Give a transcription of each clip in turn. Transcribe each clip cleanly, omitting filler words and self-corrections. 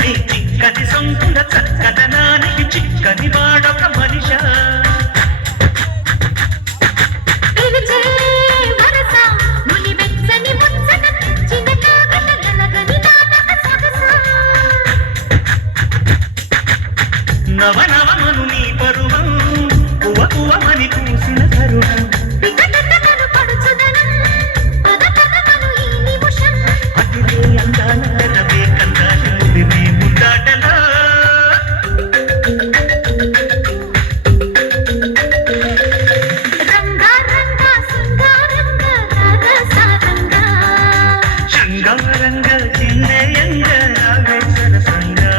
నీ చిక్కని సొంపుల చక్కదనానికి చిక్కని వాడొక మనిష నవనవమను నీ పరువం పువ పువమని పూసిన కరుణం అతిరే అందాల రవే కందాలు మే ముద్దాటలా శృంగారంగ చిన్నయంగ రావే సరసంగా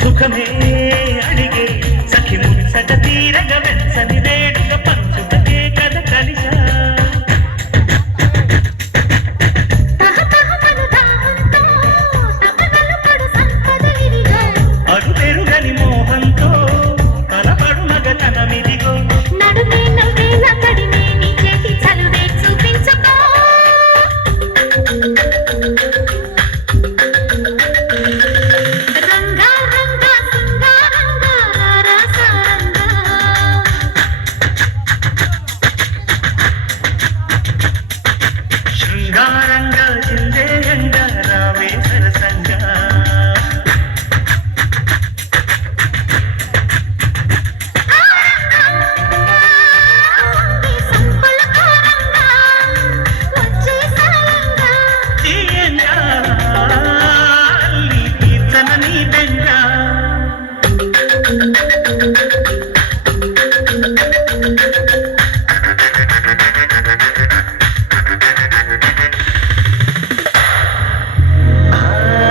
సుఖమే అడిగే సఖి ముచ్చట తీరగ వెచ్చని వేడుక పంచుటకే కథ కలిసా అడు పెరుగని మోహంతో తలపడు మగతనమిదిగో నడుమే నవ్వే నక్కడినే నీ చేతి చలువే చూపించుకో శృంగారంగా చిందేయంగా రావే సరసంగా తీయంగా నీ తీర్చన నీ బెంగా